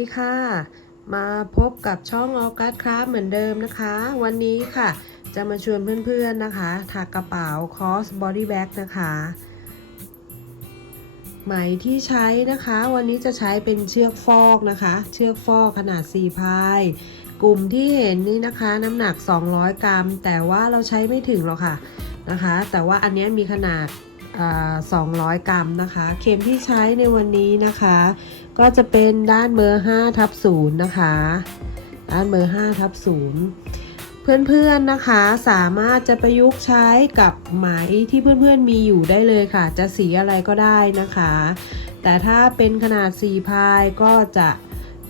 สวัสดีค่ะ มาพบกับช่องออกัสคราฟเหมือนเดิมนะคะ วันนี้ค่ะ จะมาชวนเพื่อนๆนะคะถักกระเป๋าคอสบอดี้แบ็กนะคะไหมที่ใช้นะคะ วันนี้จะใช้เป็นเชือกฟอกนะคะ เชือกฟอกขนาด 4 พาย กลุ่มที่เห็นนี่นะคะน้ำหนัก 200 กรัม แต่ว่าเราใช้ไม่ถึงหรอกค่ะนะคะ แต่ว่าอันนี้มีขนาดอ่า200 กรัมนะคะ เข็มที่ใช้ในวันนี้นะคะ ก็จะเป็นด้านเบอร์5ทับ0นะคะ ด้านเบอร์5ทับ0เพื่อนๆนะคะสามารถจะประยุกต์ใช้กับไหมที่เพื่อนๆมีอยู่ได้เลยค่ะ จะสีอะไรก็ได้นะคะ แต่ถ้าเป็นขนาด4พายก็จะ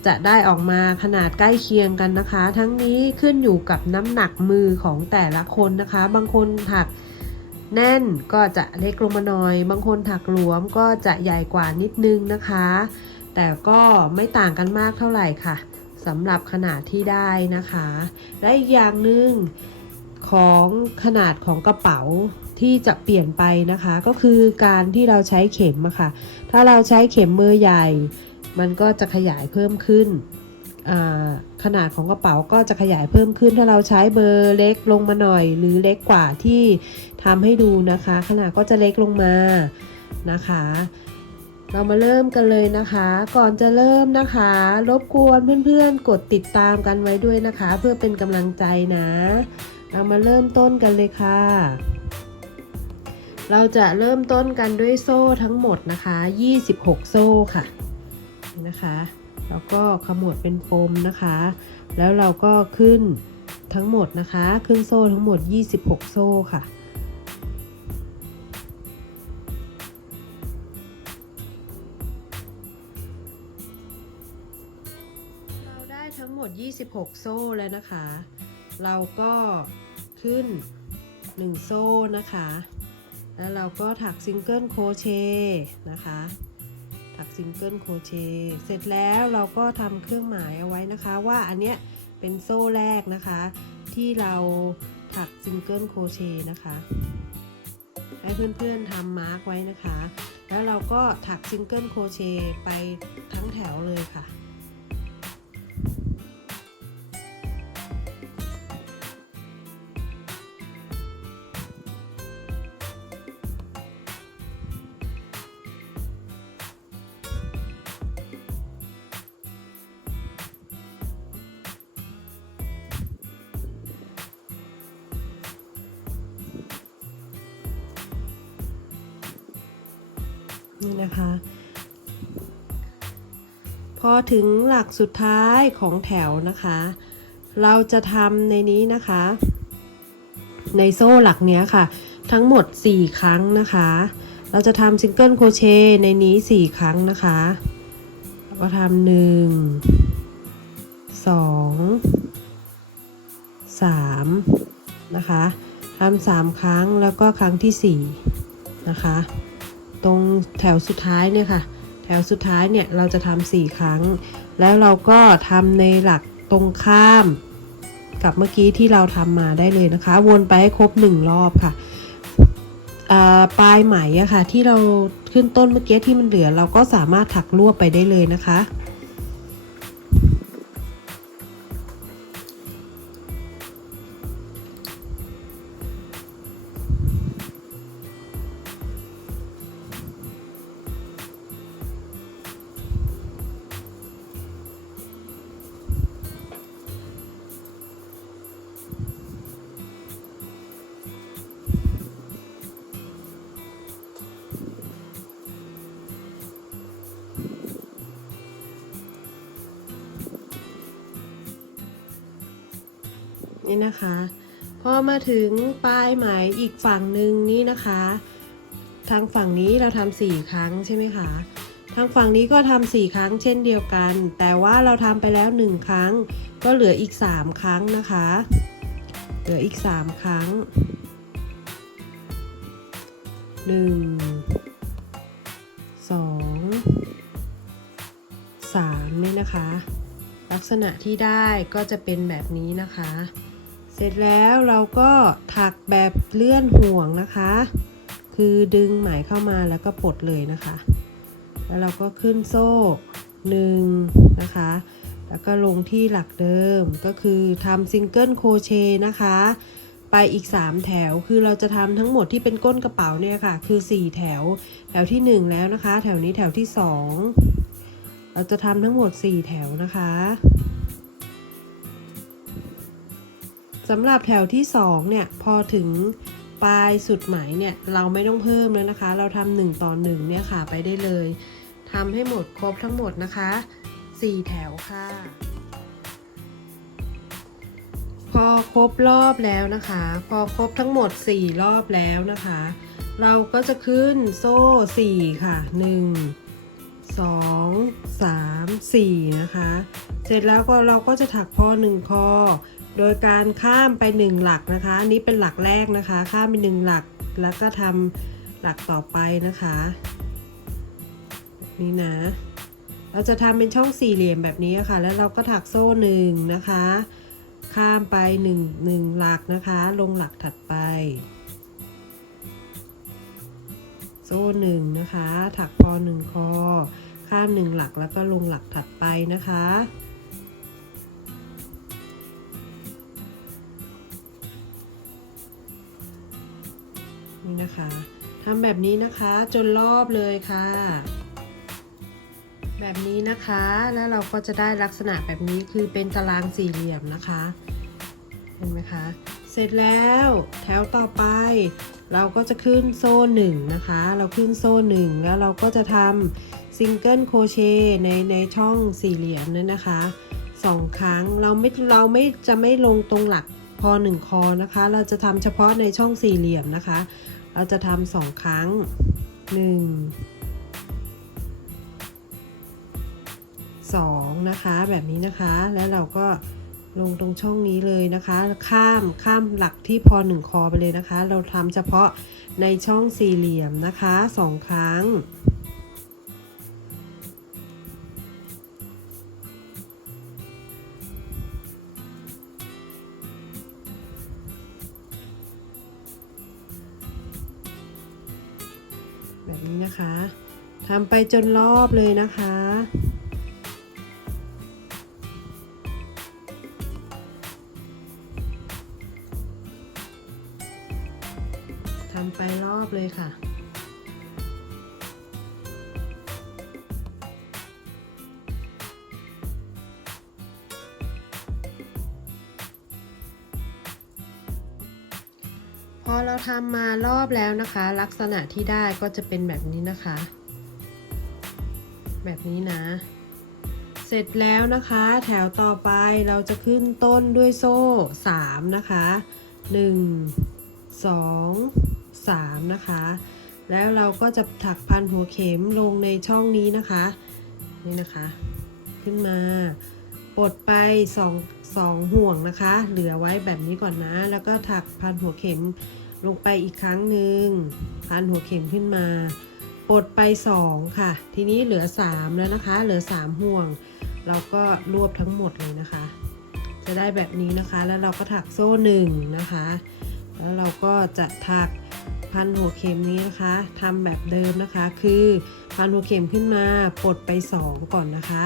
จะได้ออกมาขนาดใกล้เคียงกันนะคะ ทั้งนี้ขึ้นอยู่กับน้ำหนักมือของแต่ละคนนะคะ บางคนถักแน่นก็จะเล็กลงมาหน่อย บางคนถักหลวมก็จะใหญ่กว่านิดนึงนะคะ แต่ก็ไม่ต่างกันมากเท่าไหร่ค่ะสำหรับขนาดที่ได้นะคะ และอีกอย่างหนึ่งของขนาดของกระเป๋าที่จะเปลี่ยนไปนะคะ ก็คือการที่เราใช้เข็มอะค่ะ ถ้าเราใช้เข็มมือใหญ่ มันก็จะขยายเพิ่มขึ้น ขนาดของกระเป๋าก็จะขยายเพิ่มขึ้น ถ้าเราใช้เบอร์เล็กลงมาหน่อย หรือเล็กกว่าที่ทำให้ดูนะคะ ขนาดก็จะเล็กลงมานะคะ เรามาเริ่มกันเลยนะคะ ก่อนจะเริ่มนะคะ รบกวนเพื่อนๆ กดติดตามกันไว้ด้วยนะคะ เพื่อเป็นกำลังใจนะ เรามาเริ่มต้นกันเลยค่ะ เราจะเริ่มต้นกันด้วยโซ่ทั้งหมดนะคะ 26 โซ่ค่ะนะคะ แล้วก็ขมวดเป็นปมนะคะ แล้วเราก็ขึ้นทั้งหมดนะคะ ขึ้นโซ่ทั้งหมด 26 โซ่ค่ะ 16 โซ่แล้วนะคะ เราก็ขึ้น 1 โซ่นะคะ แล้วเราก็ถักซิงเกิลโคเชนะคะ ถักซิงเกิลโคเชเสร็จแล้วเราก็ทำเครื่องหมายเอาไว้นะคะว่าอันเนี้ยเป็นโซ่แรกนะคะ ที่เราถักซิงเกิลโคเชนะคะให้เพื่อนๆทำมาร์กไว้นะคะ แล้วเราก็ถักซิงเกิลโคเชไปทั้งแถวเลยค่ะ พอถึงหลักสุดท้ายของแถวนะคะ เราจะทำในนี้นะคะ ในโซ่หลักเนี้ยค่ะ ทั้งหมด 4 ครั้งนะคะ เราจะทำซิงเกิลโครเชต์ในนี้ 4 ครั้งนะคะแล้วก็ทำหนึ่งสองสามนะคะทำสามครั้งแล้วก็ครั้งที่สี่นะคะ ตรงแถวสุดท้ายเนี่ยค่ะ วสุดท้ายเนี่ยเราจะทำสี่ครั้ง แล้วเราก็ทำในหลักตรงข้าม กับเมื่อกี้ที่เราทำมาได้เลยนะคะ วนไปให้ครบ 1 รอบค่ะปลายไหมอะค่ะที่เราขึ้นต้นเมื่อกี้ที่มันเหลือ เราก็สามารถถักรวบไปได้เลยนะคะ ถึงปลายไหมอีกฝั่งหนึ่งนี่นะคะ ทางฝั่งนี้เราทำสี่ครั้งใช่ไหมคะ ทางฝั่งนี้ก็ทำสี่ครั้งเช่นเดียวกัน แต่ว่าเราทำไปแล้วหนึ่งครั้ง ก็เหลืออีกสามครั้งนะคะ เหลืออีกสามครั้งหนึ่งสองสามนี่นะคะ ลักษณะที่ได้ก็จะเป็นแบบนี้นะคะ ร็จแล้วเราก็ถักแบบเลื่อนห่วงนะคะ คือดึงไหมเข้ามาแล้วก็ปลดเลยนะคะ แล้วเราก็ขึ้นโซ่หนึ่งนะคะ แล้วก็ลงที่หลักเดิมก็คือทำซิงเกิลโคเชนะคะ ไปอีก 3 แถวคือเราจะทำทั้งหมดที่เป็นก้นกระเป๋าเนี่ยค่ะ คือ 4 แถว แถวที่ 1 แล้วนะคะ แถวนี้แถวที่ 2 เราจะทำทั้งหมด 4 แถวนะคะ สำหรับแถวที่2เนี่ยพอถึงปลายสุดไหมเนี่ยเราไม่ต้องเพิ่มแล้วนะคะ เราทำหนึ่งต่อหนึ่งเนี่ยค่ะไปได้เลยทำให้หมดครบทั้งหมดนะคะ 4 แถวค่ะ พอครบรอบแล้วนะคะ พอครบทั้งหมด 4 รอบแล้วนะคะ เราก็จะขึ้นโซ่ 4 ค่ะ 1 2 3 4 นะคะ เสร็จแล้วก็เราก็จะถักพอ1คอ โดยการข้ามไป 1 หลักนะคะอันนี้เป็นหลักแรกนะคะ ข้ามไป 1 หลักแล้วก็ทำหลักต่อไปนะคะนี่นะ เราจะทำเป็นช่องสี่เหลี่ยมแบบนี้ค่ะ แล้วเราก็ถักโซ่หนึ่งนะคะ ข้ามไปหนึ่งหนึ่งหลักนะคะ ลงหลักถัดไป โซ่หนึ่งนะคะ ถักพอหนึ่งคอ ข้ามหนึ่งหลักแล้วก็ลงหลักถัดไปนะคะ นะคะทำแบบนี้นะคะจนรอบเลยค่ะ แบบนี้นะคะแล้วเราก็จะได้ลักษณะแบบนี้คือเป็นตารางสี่เหลี่ยมนะคะ เห็นไหมคะ เสร็จแล้วแถวต่อไป เราก็จะขึ้นโซ่หนึ่งนะคะ เราขึ้นโซ่หนึ่งแล้วเราก็จะทำซิงเกิลโคเชตในในช่องสี่เหลี่ยมนั้นนะคะสองครั้งเราไม่เราไม่จะไม่ลงตรงหลักพอหนึ่งคอนะคะ เราจะทำเฉพาะในช่องสี่เหลี่ยมนะคะ เราจะทำสองครั้งหนึ่ง2นะคะแบบนี้นะคะแล้วเราก็ลงตรงช่องนี้เลยนะคะ ข้ามข้ามหลักที่พอหนึ่งคอไปเลยนะคะ เราทำเฉพาะในช่องสี่เหลี่ยมนะคะสองครั้ง นะคะทำไปจนรอบเลยนะคะ ทำมารอบแล้วนะคะ ลักษณะที่ได้ก็จะเป็นแบบนี้นะคะ แบบนี้นะ เสร็จแล้วนะคะ แถวต่อไปเราจะขึ้นต้นด้วยโซ่ 3 นะคะ 1 2 3 นะคะ แล้วเราก็จะถักพันหัวเข็มลงในช่องนี้นะคะ นี่นะคะ ขึ้นมาปลดไป2 2ห่วงนะคะ เหลือไว้แบบนี้ก่อนนะ แล้วก็ถักพันหัวเข็ม ลงไปอีกครั้งหนึ่งพันหัวเข็มขึ้นมาปลดไป 2 ค่ะ ทีนี้เหลือ 3 แล้วนะคะ เหลือ 3 ห่วง เราก็รวบทั้งหมดเลยนะคะ จะได้แบบนี้นะคะ แล้วเราก็ถักโซ่หนึ่งนะคะ แล้วเราก็จะถักพันหัวเข็มนี้นะคะทำแบบเดิมนะคะ คือพันหัวเข็มขึ้นมาปลดไป 2 ก่อนนะคะ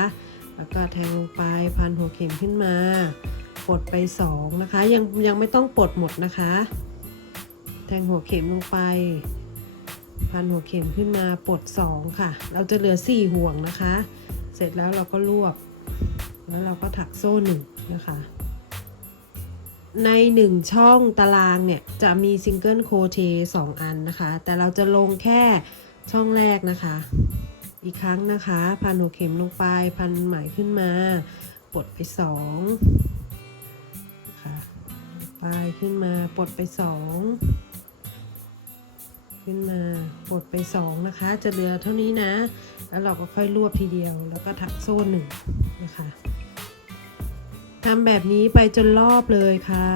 แล้วก็แทงลงไปพันหัวเข็มขึ้นมาปลดไป 2 นะคะ ยังยังไม่ต้องปลดหมดนะคะ แทงหัวเข็มลงไป พันหัวเข็มขึ้นมาปลด2ค่ะ เราจะเหลือ 4 ห่วงนะคะ เสร็จแล้วเราก็รวบ แล้วเราก็ถักโซ่หนึ่งนะคะ ใน 1 ช่องตารางเนี่ย จะมีซิงเกิลโคเชสองอันนะคะ แต่เราจะลงแค่ช่องแรกนะคะ อีกครั้งนะคะ พันหัวเข็มลงไป พันไหมขึ้นมาปลดไปสองค่ะไปขึ้นมาปลดไปสอง ขึ้นมาปลดไปสองนะคะ จะเหลือเท่านี้นะ แล้วเราก็ค่อยรวบทีเดียว แล้วก็ถักโซ่หนึ่งนะคะทำแบบนี้ไปจนรอบเลยค่ะ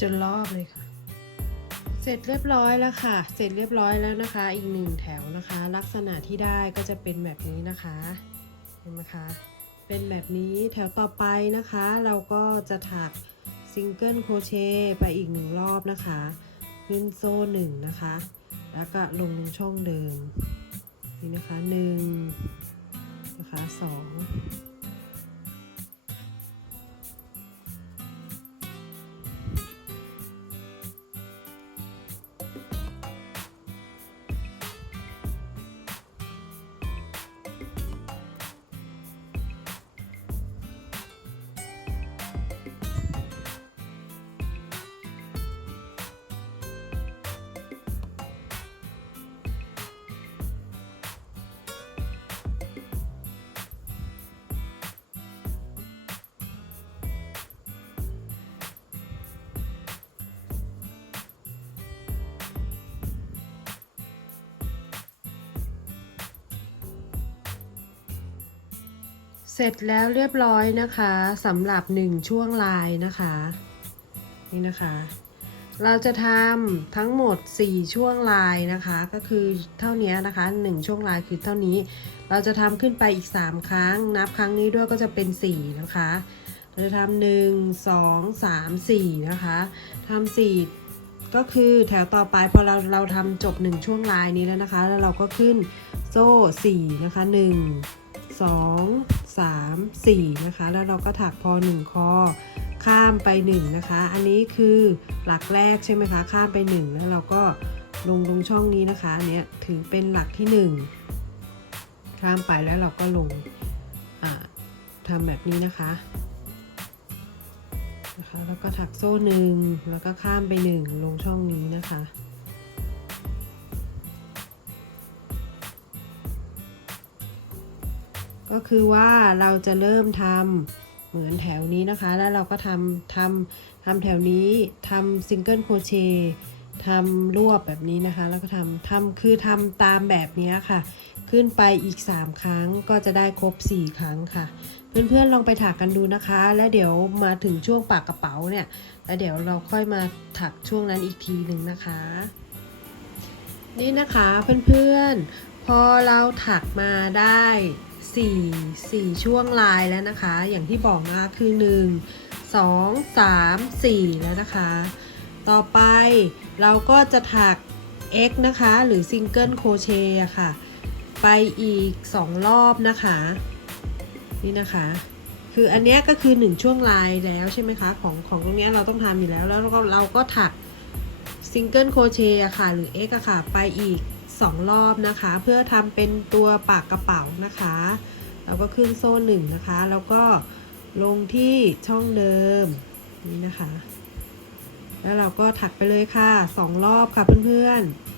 จนรอบเลยค่ะ เสร็จเรียบร้อยแล้วค่ะ เสร็จเรียบร้อยแล้วนะคะ อีกหนึ่งแถวนะคะ ลักษณะที่ได้ก็จะเป็นแบบนี้นะคะ เห็นไหมคะ เป็นแบบนี้แถวต่อไปนะคะ เราก็จะถักซิงเกิลโครเชต์ไปอีกหนึ่งรอบนะคะ ขึ้นโซ่หนึ่งนะคะ แล้วก็ลงช่องเดิม นี่นะคะหนึ่งนะคะสอง เสร็จแล้วเรียบร้อยนะคะสำหรับหนึ่งช่วงลายนะคะ นี่นะคะ เราจะทำทั้งหมด 4 ช่วงลายนะคะ ก็คือเท่านี้นะคะ 1 ช่วงลายคือเท่านี้ เราจะทำขึ้นไปอีก 3 ครั้ง นับครั้งนี้ด้วยก็จะเป็น 4 นะคะเราจะทำหนึ่งสองสามสี่นะคะทำสี่ก็คือแถวต่อไปพอเราเราทำจบ1ช่วงลายนี้แล้วนะคะ แล้วเราก็ขึ้นโซ่4นะคะ1 2 3 4นะคะ แล้วเราก็ถักพอ 1 คอ ข้ามไป 1 นะคะ อันนี้คือหลักแรกใช่ไหมคะ ข้ามไป 1 แล้วเราก็ลงลงช่องนี้นะคะ อันเนี้ยถือเป็นหลักที่ 1 ข้ามไปแล้วเราก็ลงทำแบบนี้นะคะนะคะ แล้วก็ถักโซ่หนึ่งแล้วก็ข้ามไป 1 ลงช่องนี้นะคะ ก็คือว่าเราจะเริ่มทำเหมือนแถวนี้นะคะ แล้วเราก็ทำทำทำแถวนี้ทำซิงเกิลโครเชต์ทำรวบแบบนี้นะคะ แล้วก็ทำทำคือทำตามแบบนี้ค่ะ ขึ้นไปอีก 3 ครั้งก็จะได้ครบ 4 ครั้งค่ะ เพื่อนๆลองไปถักกันดูนะคะ แล้วเดี๋ยวมาถึงช่วงปากกระเป๋าเนี่ย แล้วเดี๋ยวเราค่อยมาถักช่วงนั้นอีกทีหนึ่งนะคะ นี่นะคะเพื่อนๆพอเราถักมาได้ 4 4 ช่วงลายแล้วนะคะ อย่างที่บอกนะคะคือ 1 2 3 4 แล้วนะคะ ต่อไปเราก็จะถัก X นะคะ หรือซิงเกิลโคเชต์ค่ะ ไปอีก 2 รอบนะคะ นี่นะคะ คืออันนี้ก็คือ 1 ช่วงลายแล้วใช่ไหมคะ ของของตรงนี้เราต้องทำอยู่แล้ว แล้วเราก็เราก็ถักซิงเกิลโคเชต์ค่ะ หรือ X อะค่ะ ไปอีก 2 รอบนะคะ เพื่อทำเป็นตัวปากกระเป๋านะคะ แล้วก็ขึ้นโซ่หนึ่งนะคะ แล้วก็ลงที่ช่องเดิมนี่นะคะ แล้วเราก็ถักไปเลยค่ะสองรอบค่ะเพื่อนๆ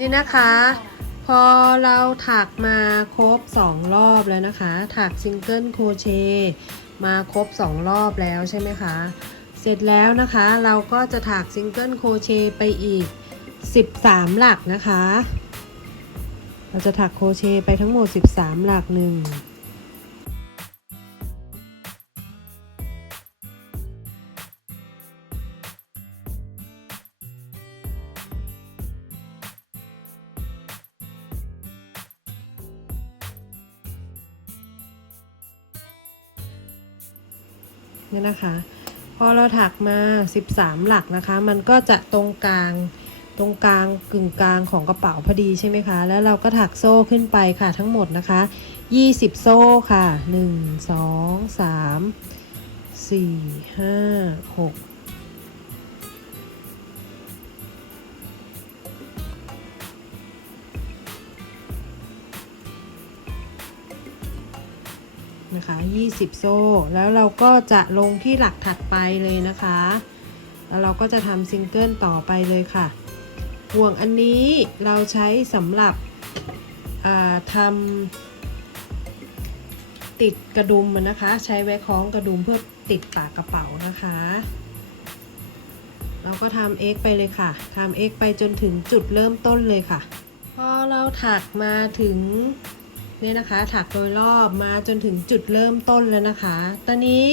นี่นะคะ พอเราถักมาครบ 2 รอบแล้วนะคะ ถักซิงเกิลโครเชต์มาครบ 2 รอบแล้วใช่ไหมคะ เสร็จแล้วนะคะเราก็จะถักซิงเกิลโครเชต์ไปอีก 13 หลักนะคะ เราจะถักโครเชต์ไปทั้งหมด 13 หลักห นะคะ พอเราถักมา 13 หลักนะคะ มันก็จะตรงกลางตรงกลางกึ่งกลางของกระเป๋าพอดีใช่ไหมคะ แล้วเราก็ถักโซ่ขึ้นไปค่ะทั้งหมดนะคะ 20 โซ่ค่ะ 1 2 3 4 5 6 นะคะ 20 โซ่ แล้วเราก็จะลงที่หลักถัดไปเลยนะคะ แล้วเราก็จะทำซิงเกิลต่อไปเลยค่ะ ห่วงอันนี้เราใช้สำหรับทำติดกระดุมมันนะคะ ใช้ไว้คล้องกระดุมเพื่อติดปากกระเป๋านะคะ เราก็ทำ x ไปเลยค่ะทำ x ไปจนถึงจุดเริ่มต้นเลยค่ะ พอเราถักมาถึง เนี่ยนะคะถักโดยรอบมาจนถึงจุดเริ่มต้นแล้วนะคะ ตอนนี้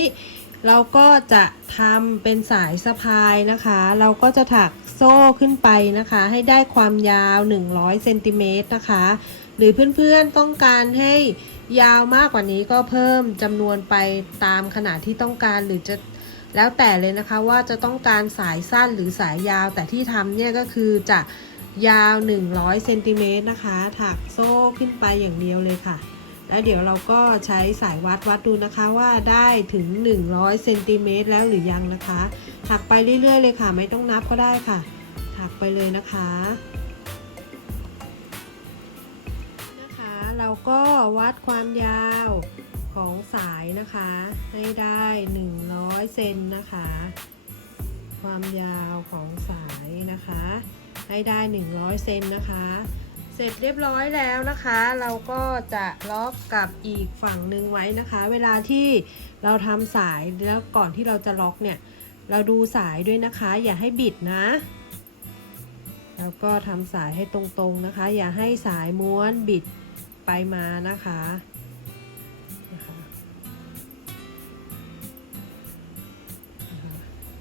เราก็จะทำเป็นสายสะพายนะคะ เราก็จะถักโซ่ขึ้นไปนะคะ ให้ได้ความยาว 100เซนติเมตรนะคะ หรือเพื่อนๆต้องการให้ยาวมากกว่านี้ก็เพิ่มจำนวนไปตามขนาดที่ต้องการหรือจะแล้วแต่เลยนะคะว่าจะต้องการสายสั้นหรือสายยาวแต่ที่ทำเนี่ยก็คือจะ ยาว 100เซนติเมตรนะคะ ถักโซ่ขึ้นไปอย่างเดียวเลยค่ะ แล้วเดี๋ยวเราก็ใช้สายวัดวัดดูนะคะว่าได้ถึง 100เซนติเมตรแล้วหรือยังนะคะ ถักไปเรื่อยๆ เลยค่ะ ไม่ต้องนับก็ได้ค่ะ ถักไปเลยนะคะนะคะ เราก็วัดความยาวของสายนะคะ ให้ได้ 100เซนนะคะ ความยาวของสายนะคะ ให้ได้ 100 เซนนะคะ เสร็จเรียบร้อยแล้วนะคะ เราก็จะล็อกกับอีกฝั่งหนึ่งไว้นะคะ เวลาที่เราทำสายแล้วก่อนที่เราจะล็อกเนี่ย เราดูสายด้วยนะคะ อย่าให้บิดนะแล้วก็ทำสายให้ตรงๆนะคะ อย่าให้สายม้วนบิดไปมานะคะนะคะ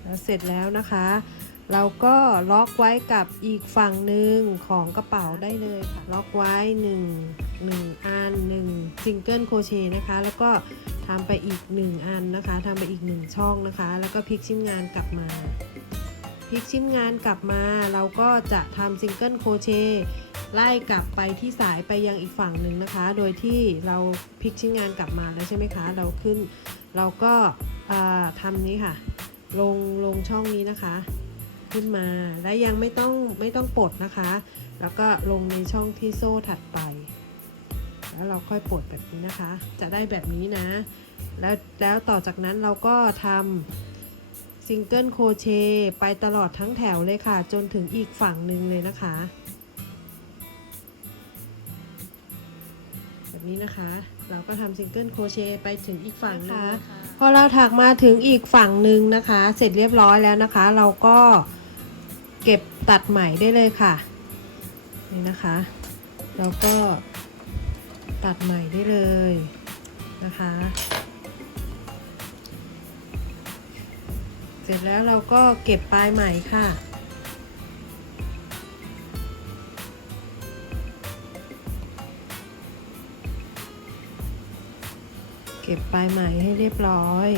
แล้วเสร็จแล้วนะคะ เราก็ล็อกไว้กับอีกฝั่งหนึ่งของกระเป๋าได้เลยค่ะ ล็อกไว้ 1 1อัน1ซิงเกิลโคเชนะคะ แล้วก็ทำไปอีก 1 อันนะคะทำไปอีก 1 ช่องนะคะ แล้วก็พลิกชิ้นงานกลับมาพลิกชิ้นงานกลับมาเราก็จะทำซิงเกิลโคเชไล่กลับไปที่สายไปยังอีกฝั่งหนึ่งนะคะ โดยที่เราพลิกชิ้นงานกลับมาแล้วใช่ไหมคะ เราขึ้น เราก็ทำนี้ค่ะ ลงลงช่องนี้นะคะ ขึ้นมา และยังไม่ต้องไม่ต้องปลดนะคะ แล้วก็ลงในช่องที่โซ่ถัดไป แล้วเราค่อยปลดแบบนี้นะคะ จะได้แบบนี้นะ แล้วแล้วต่อจากนั้นเราก็ทำซิงเกิลโคเชไปตลอดทั้งแถวเลยค่ะ จนถึงอีกฝั่งหนึ่งเลยนะคะ แบบนี้นะคะ เราก็ทำซิงเกิลโคเชไปถึงอีกฝั่งหนึงนะคะพอเราถักมาถึงอีกฝั่งหนึ่งนะคะ เสร็จเรียบร้อยแล้วนะคะ เราก็ เก็บตัดใหม่ได้เลยค่ะ นี่นะคะเราก็ตัดใหม่ได้เลยนะคะ เสร็จแล้วเราก็เก็บปลายใหม่ค่ะเก็บปลายใหม่ให้เรียบร้อย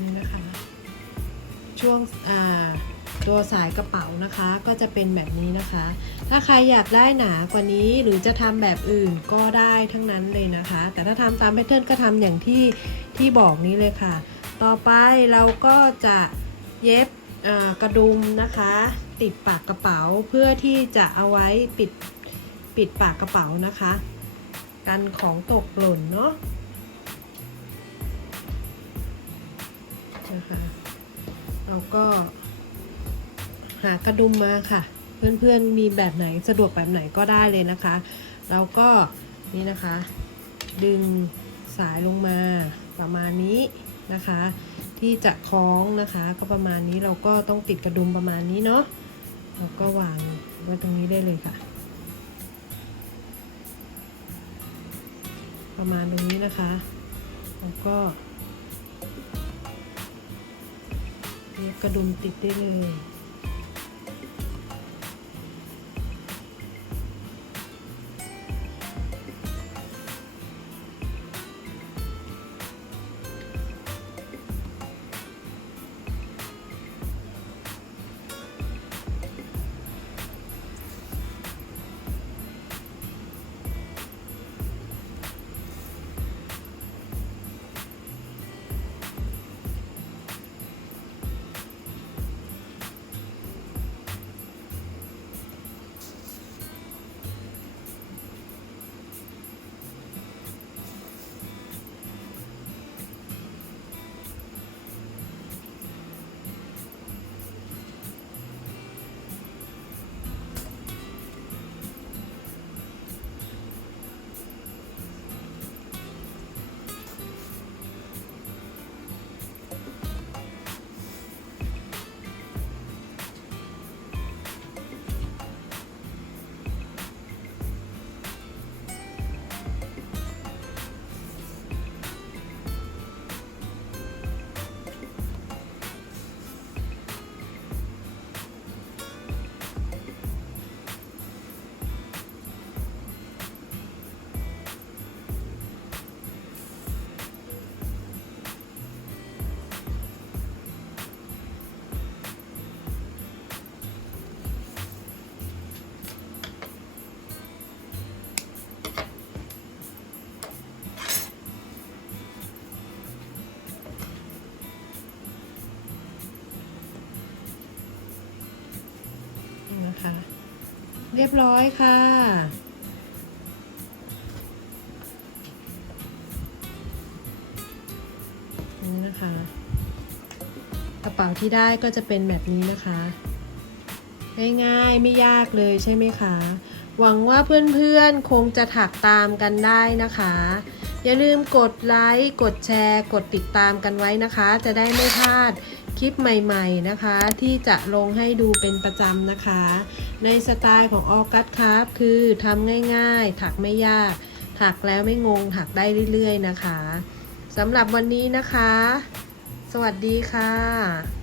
นี่นะคะ ช่วงตัวสายกระเป๋านะคะก็จะเป็นแบบนี้นะคะ ถ้าใครอยากได้หนากว่านี้หรือจะทำแบบอื่นก็ได้ทั้งนั้นเลยนะคะ แต่ถ้าทำตามแพทเทิร์นก็ทำอย่างที่ที่บอกนี้เลยค่ะ ต่อไปเราก็จะเย็บกระดุมนะคะ ติดปากกระเป๋าเพื่อที่จะเอาไว้ปิดปิดปากกระเป๋านะคะ กันของตกหล่นเนาะ นะคะเราก็ หากระดุมมาค่ะ เพื่อนๆมีแบบไหนสะดวกแบบไหนก็ได้เลยนะคะ แล้วก็นี่นะคะ ดึงสายลงมาประมาณนี้นะคะ ที่จะคล้องนะคะ ก็ประมาณนี้เราก็ต้องติดกระดุมประมาณนี้เนาะเราก็วางไว้ตรงนี้ได้เลยค่ะ ประมาณตรงนี้นะคะ แล้วก็ เย็บกระดุมติดได้เลย เรียบร้อยค่ะ นี่นะคะ กระเป๋าที่ได้ก็จะเป็นแบบนี้นะคะ ง่ายๆ ไม่ยากเลยใช่ไหมคะ หวังว่าเพื่อนๆ คงจะถักตามกันได้นะคะ อย่าลืมกดไลค์ กดแชร์ กดติดตามกันไว้นะคะ จะได้ไม่พลาด คลิปใหม่ๆนะคะ ที่จะลงให้ดูเป็นประจำนะคะ ในสไตล์ของออกัสครับคือทำง่ายๆ ถักไม่ยาก ถักแล้วไม่งง ถักได้เรื่อยๆนะคะสำหรับวันนี้นะคะ สวัสดีค่ะ